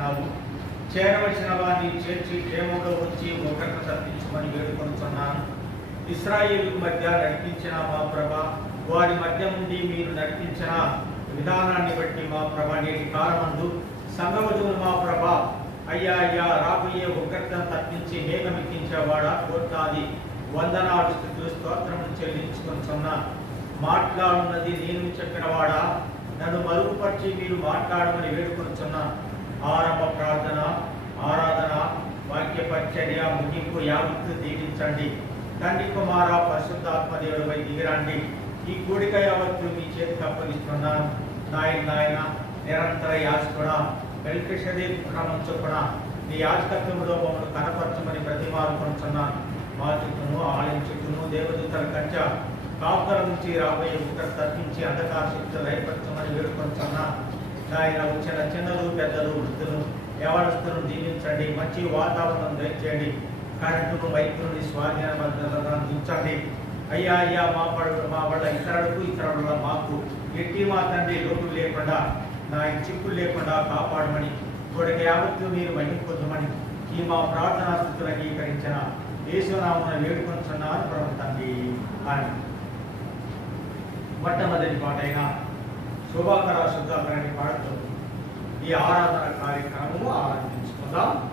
క్షేమమని చేరవలసిన వారిని చేర్చి క్షేమంలో వచ్చి ఒకరిని తప్పించమని వేడుకొనుచున్నాను ఇస్రాయేల్ మధ్య నడిపించిన మా ప్రభ వారి మధ్య నుండి మీరు నడిపించిన విధానాన్ని బట్టి మా ప్రభ నేటి కాలమందు సంగవధువు మా ప్రభ అయ్యా అయ్యా రాబోయే ఉగ్రతను తప్పించి మేఘమిక్కించేవాడా కోట్లాది వందనాలు స్థితులు స్తోత్రము చెల్లించుకొనుచున్న మాట్లాడున్నది నేను చెప్పినవాడా? నన్ను మరుగుపరిచి మీరు మాట్లాడమని వేడుకొనుచున్న ఆరంభ ప్రార్థన ఆరాధన వాక్య పరిచర్య ముగింపు యావత్తు దీవించండి. తండ్రి కుమార పరిశుద్ధాత్మ దేవుడిపై దిగిరండి. ఈ కూడిక యావత్తు మీ చేతికి అప్పగిస్తున్నాను నాయన నాయన నిరంతర యాచకుడ వెల్కృష్ణదే క్రమం చొప్పున నీ యాజకత్వంలో మమ్మల్ని కనపరచమని ప్రతిమాలు కొనుచున్నాను. మా చుట్టూను ఆలయం చుట్టూను దేవదూతల కంచ కాపుల నుంచి రాబోయే ఉగ్ర తప్పించి అంధకార శక్తులు రైపరచమని వేడుకొంటున్నా ఆయన వచ్చిన చిన్నలు పెద్దలు వృద్ధులు యవనస్తులను దీవించండి. మంచి వాతావరణం దయచేయండి. కరెంటును వైద్యుని స్వాధీన ఉంచండి అయ్యా అయ్యా మా పడు మా వల్ల ఇతరులకు ఇతరుల మాకు ఎట్టి మా తండ్రి లోటు లేకుండా నా చిక్కులు లేకుండా కాపాడమని కొడుకు యావత్తు మీరు మహింపొందమని ఈ మా ప్రార్థనా స్థితులు అంగీకరించిన యేసునామన వేడుకొంటున్నాను ప్రభు తండ్రి. అని మొట్టమొదటి పాటైన శుభకర శుద్ధాకరాన్ని పాడుతూ ఈ ఆరాధన కార్యక్రమము ఆరంభించుకుందాం.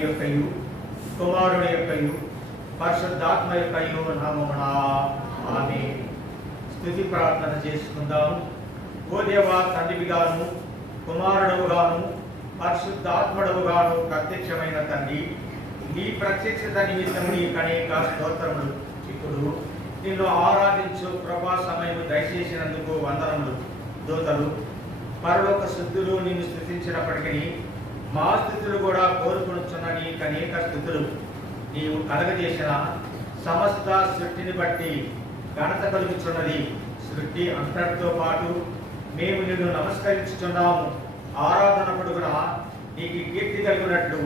యొక్కయు పరిశుద్ధాత్మ యొక్కయు నామమున ఆమె స్థుతి ప్రార్థన చేసుకుందాము ఓ దేవా తండ్రివిగాను కుమారుడవుగాను పరిశుద్ధాత్మడవుగాను ప్రత్యక్షమైన తండ్రి నీ ప్రత్యక్షత నిమిత్తం నీకు అనేక స్తోత్రములు. ఇప్పుడు నిన్ను ఆరాధించు ప్రభా సమయం దయచేసినందుకు వందనములు. దూతలు పరలోక శుద్ధులు నిన్ను స్థుతించినప్పటికీ మా స్థితులు కూడా కోరుకొనుచున్న నీకు అనేక స్థితులు. నీవు కలగజేసిన సమస్త సృష్టిని బట్టి ఘనత కలుగుచున్నది సృష్టి అంతటితో పాటు మేము నిన్ను నమస్కరించుచున్నాము. ఆరాధన పొడుగున నీకు కీర్తి కలిగినట్లు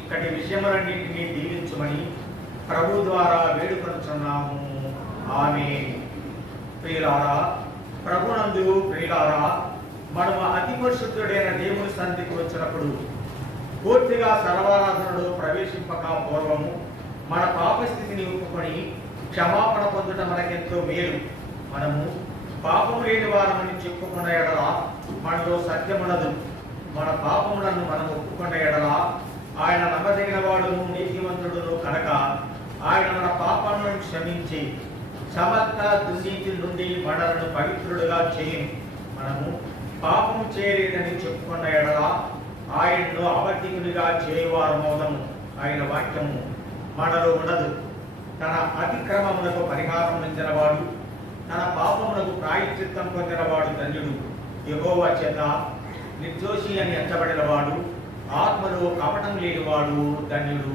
ఇక్కడి విషయములన్నింటినీ దీవించమని ప్రభు ద్వారా వేడుకొనుచున్నాము. ఆమె ప్రియులారా ప్రభునందు ప్రియులారా మనము అతి పరిశుద్ధుడైన దేవుని సంధికి వచ్చినప్పుడు పూర్తిగా సర్వారాధనలో ప్రవేశింపక పూర్వము మన పాప స్థితిని ఒప్పుకొని క్షమాపణ పొందుట మనకెంతో మేలు. మనము పాపము లేని వారమని చెప్పుకున్న ఎడల మనలో సత్యమునదు. మన పాపములను మనం ఒప్పుకున్న ఎడల ఆయన నమ్మదగిన వాడును నీతివంతుడును కనుక ఆయన మన పాపాలను క్షమించి సమర్థ దుర్నీతి నుండి మనలను పవిత్రుడుగా చేయను. మనము పాపము చేయలేదని చెప్పుకున్న ఎడల ఆయన్ను అబద్ధికునిగా చేయవారమవుదము ఆయన వాక్యము మనలో ఉండదు. తన అతిక్రమములకు పరిహారం పొందినవాడు తన పాపములకు ప్రాయశ్చిత్తం పొందినవాడు ధన్యుడు. యెహోవా చేత నిర్దోషి అని ఎంచబడినవాడు ఆత్మలో కపటం లేనివాడు ధన్యుడు.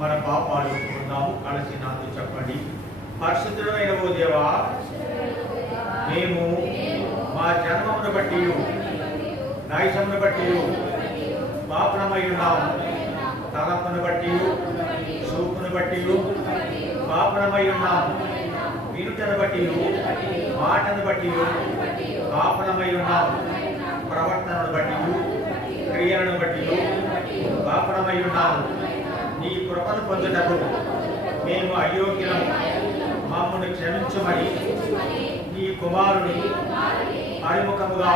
మన పాపాలు ఉన్నాము కలిసి నాకు చెప్పండి. పరిశుద్ధుడైన ఓ దేవా మేము మా జన్మమును బట్టి నైషమును బట్టి పాపనమై ఉన్నాము తలపును బట్టి చూపును బట్టి పాపనమై ఉన్నాము వినుటను బట్టి మాటను బట్టి పాపనమై ఉన్నాము ప్రవర్తనను బట్టి క్రియలను బట్టి పాపనమై ఉన్నాము నీ కృపను పొందుటకు మేము అయోగ్యము మమ్మల్ని క్షమించమని నీ కుమారుని అభిముఖముగా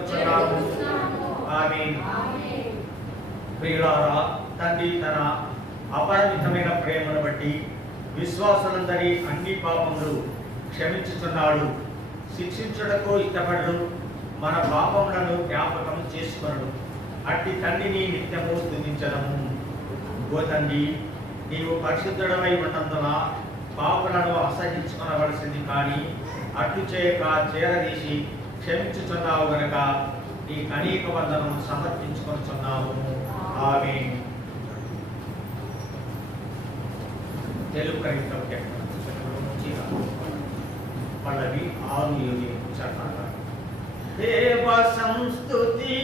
వేడుకొనుచున్నాము ఆమె ప్రియులారా తండ్రి తన అపరిమితమైన ప్రేమను బట్టి విశ్వాసులందరి అన్ని పాపములు క్షమించుచున్నాడు. శిక్షించుటకు ఇష్టపడడు మన పాపములను జ్ఞాపకం చేసుకొనడు. అట్టి తండ్రిని నిత్యము స్థుతించడము ఓ తండ్రి నీవు పరిశుద్ధుడమై ఉన్నందున పాపలను అసహించుకొనవలసింది కానీ అట్లు చేయక చేరదీసి క్షమించుచున్నావు గనక నీ అనేక వందనం సమర్పించుకొనుచున్నాము ఆమె తెలుగు క్రైస్తవ నుంచి పల్లవి ఆరు యోగి చక్కగా దేవ సంస్థుతి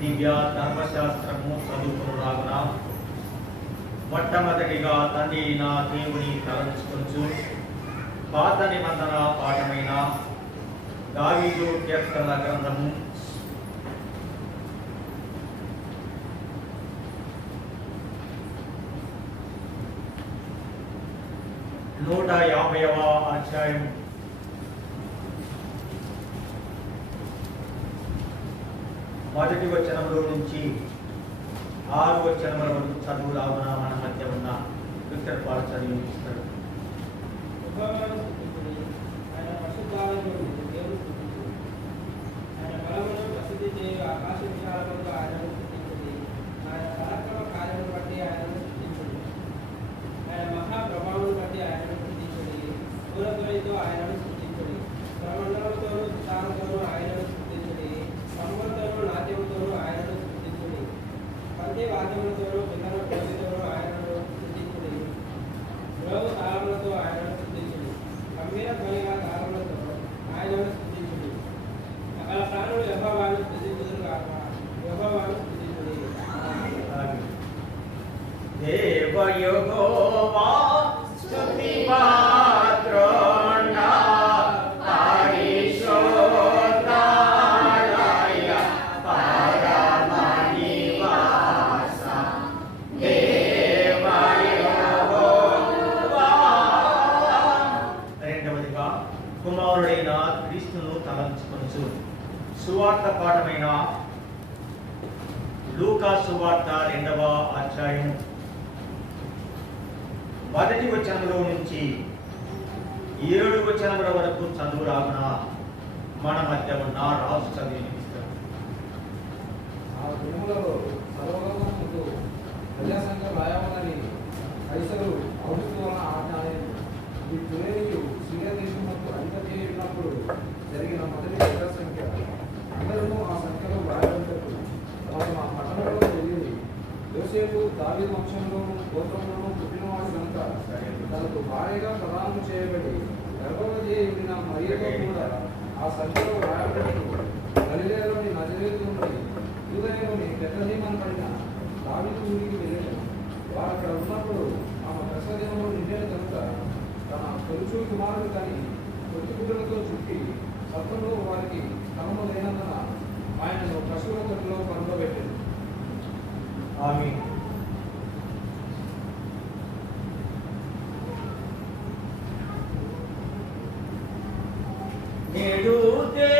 విద్యా ధర్మశాస్త్రము చదువుకునులాగున? మొట్టమొదటిగా తండ్రి నా దేవుని తలంచుకొంచు. పాత నిబంధన పాఠమైన దావీదు కీర్తన గ్రంథము. నూట యాభైవ అధ్యాయం మొదటి వచనంలో నుంచి ఆరు వచ్చిన వరకు చదువు రావున మన మధ్య ఉన్న విక్టర్ పాలు చదివిస్తాడు కుమారుడైన క్రీస్తును తలంచుకొనచ్చు సువార్త పాఠమైన లూకా సువార్త రెండవ అధ్యాయం వచనంలో నుంచి ఏడు వచనముల వరకు చదువు రావునా మన మధ్య ఉన్న రాజు చదివింది. ఋషుల కుమారుడు కానీ కొద్ది మృతిపుత్రులతో చుట్టి సత్వంలో వారికి క్రమము లేనందున ఆయనను పశువుల కట్టులో పనులు పెట్టారు ఆమె నేడు దే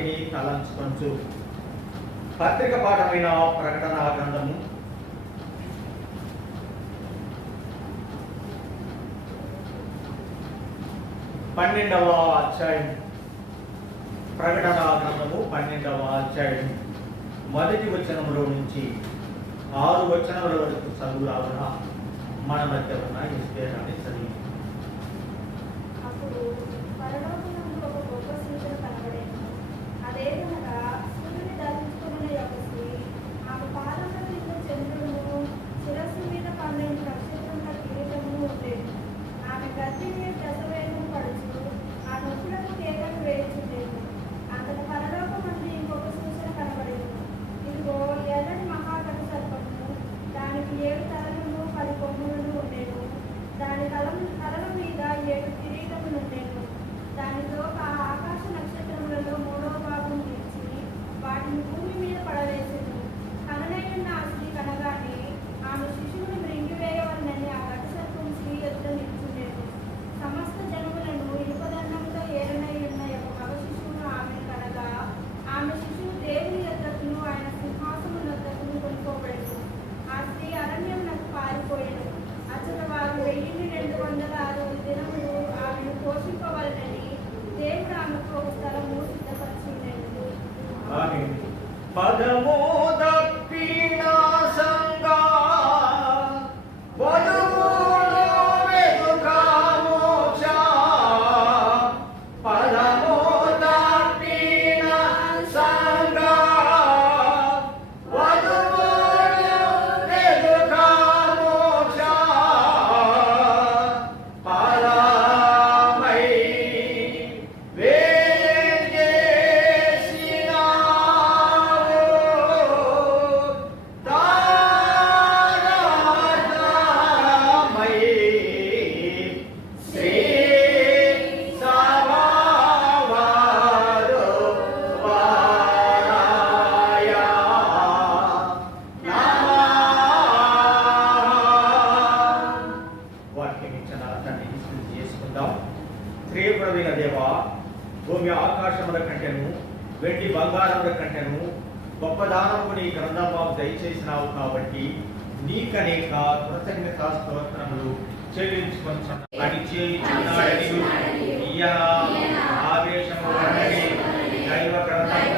వాటిని తలంచుకొంచు పత్రిక పాఠమైన ప్రకటన గ్రంథము. పన్నెండవ అధ్యాయం. ప్రకటన గ్రంథము పన్నెండవ అధ్యాయం. మొదటి వచనంలో నుంచి ఆరు వచనముల వరకు చదువులాగున మన మధ్య ఉన్న ఇస్తే చదివి గొప్ప దానము నీ గ్రంథము దయచేసినావు కాబట్టి నీకనేక కృతజ్ఞత స్తోత్రములు చెల్లించుకొనుచున్నాను అని చేయుచున్నాడని ఈయన ఆవేశము వలననే దైవ గ్రంథము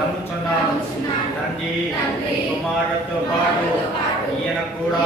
నమ్ముచున్నాను. తండ్రి కుమారుడితో పాటు ఈయన కూడా